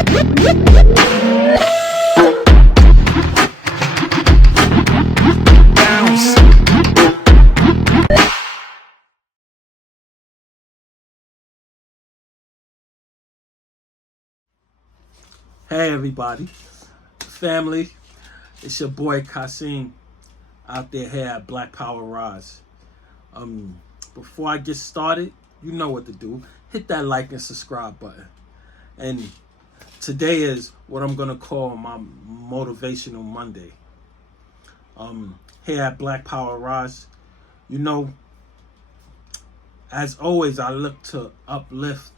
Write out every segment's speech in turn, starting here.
Hey everybody, family, it's your boy Kasim out there here at Black Power Rise. Before I get started, you know what to do. Hit that like and subscribe button. And today is what I'm gonna call my Motivational Monday. Here at Black Power Rise, you know, as always, I look to uplift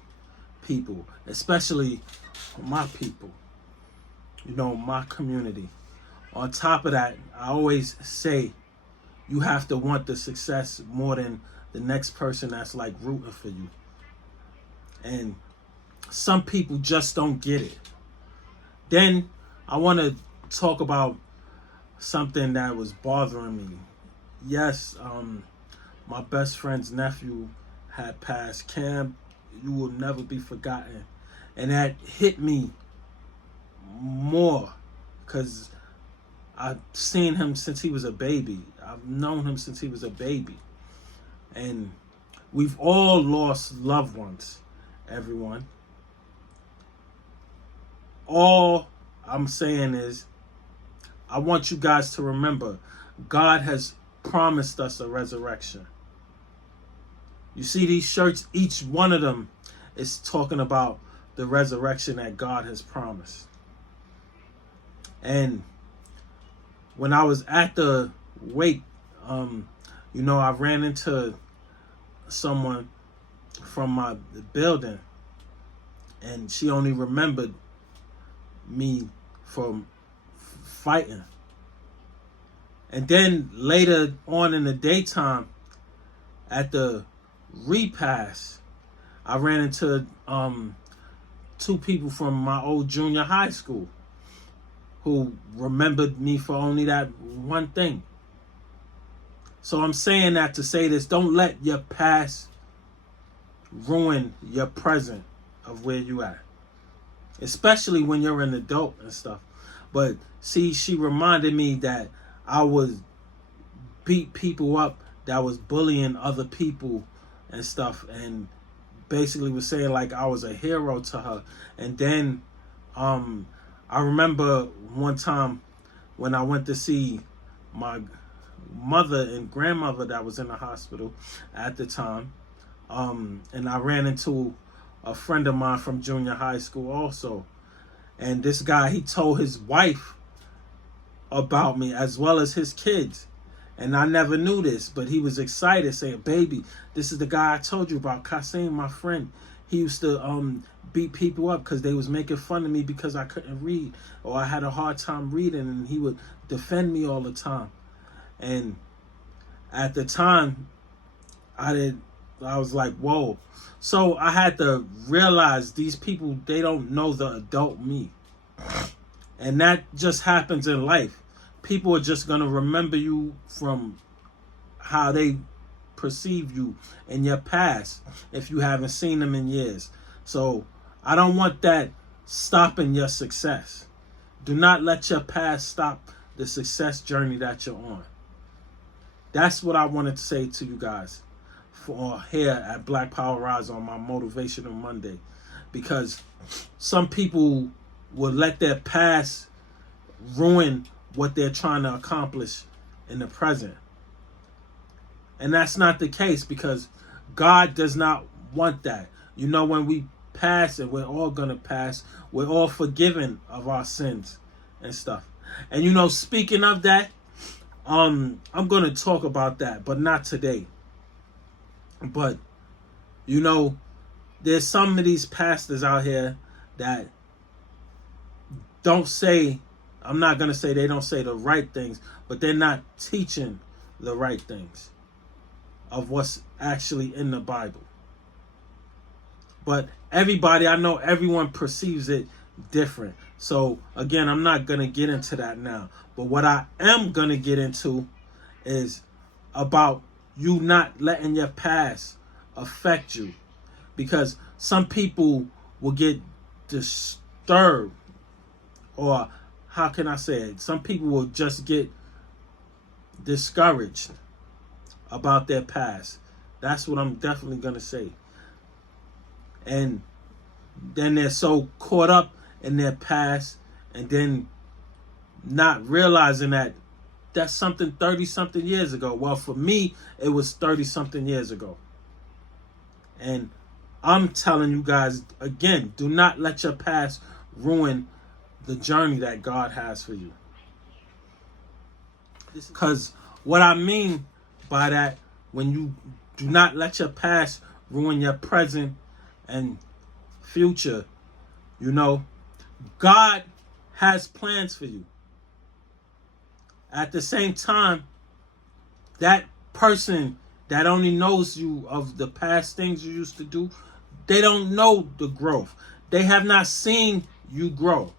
people, especially my people. You know, my community. On top of that, I always say you have to want the success more than the next person that's like rooting for you. And some people just don't get it. Then I want to talk about something that was bothering me. Yes, my best friend's nephew had passed. Cam, you will never be forgotten. And that hit me more because I've seen him since he was a baby. I've known him since he was a baby. And we've all lost loved ones, everyone. All I'm saying is, I want you guys to remember, God has promised us a resurrection. You see these shirts, each one of them is talking about the resurrection that God has promised. And when I was at the wake, I ran into someone from my building, and she only remembered me from fighting. And then later on in the daytime, at the repast, I ran into two people from my old junior high school who remembered me for only that one thing. So I'm saying that to say this: don't let your past ruin your present of where you at, especially when you're an adult and stuff. But see, she reminded me that I would beat people up that was bullying other people and stuff, and basically was saying like I was a hero to her. And then I remember one time when I went to see my mother and grandmother that was in the hospital at the time, and I ran into a friend of mine from junior high school also. And this guy, he told his wife about me as well as his kids. And I never knew this, but he was excited, saying, "Baby, this is the guy I told you about, Kasim, my friend. He used to beat people up because they was making fun of me because I couldn't read, or I had a hard time reading, and he would defend me all the time." And at the time, I was like, whoa. So I had to realize these people, they don't know the adult me. And that just happens in life. People are just going to remember you from how they perceive you in your past if you haven't seen them in years. So I don't want that stopping your success. Do not let your past stop the success journey that you're on. That's what I wanted to say to you guys for here at Black Power Rise on my Motivational Monday. Because some people will let their past ruin what they're trying to accomplish in the present. And that's not the case, because God does not want that. You know, when we pass, and we're all going to pass, we're all forgiven of our sins and stuff. And you know, speaking of that, I'm going to talk about that, but not today. But, you know, there's some of these pastors out here that don't say, I'm not going to say they don't say the right things, but they're not teaching the right things of what's actually in the Bible. But everybody, I know everyone perceives it different. So again, I'm not going to get into that now. But what I am going to get into is about you not letting your past affect you. Because some people will get disturb, or how can I say it? Some people will just get discouraged about their past. That's what I'm definitely going to say. And then they're so caught up in their past, and then not realizing that that's something 30 something years ago. Well, for me, it was 30 something years ago. And I'm telling you guys again, do not let your past ruin the journey that God has for you. Because what I mean by that, when you do not let your past ruin your present and future, God has plans for you. At the same time, that person that only knows you of the past things you used to do, they don't know the growth. They have not seen you grow.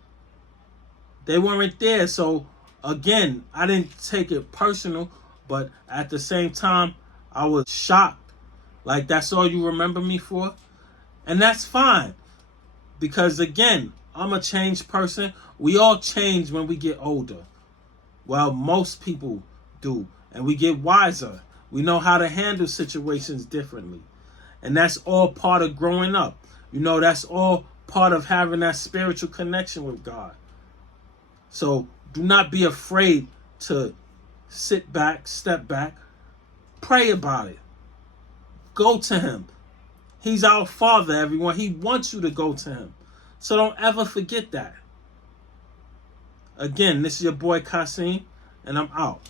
They weren't there. So again, I didn't take it personal, but at the same time, I was shocked. Like, that's all you remember me for? And that's fine. Because again, I'm a changed person. We all change when we get older. Well, most people do. And we get wiser. We know how to handle situations differently. And that's all part of growing up. That's all part of having that spiritual connection with God. So do not be afraid to sit back, step back, pray about it. Go to him. He's our Father, everyone. He wants you to go to him. So don't ever forget that. Again, this is your boy Kasim, and I'm out.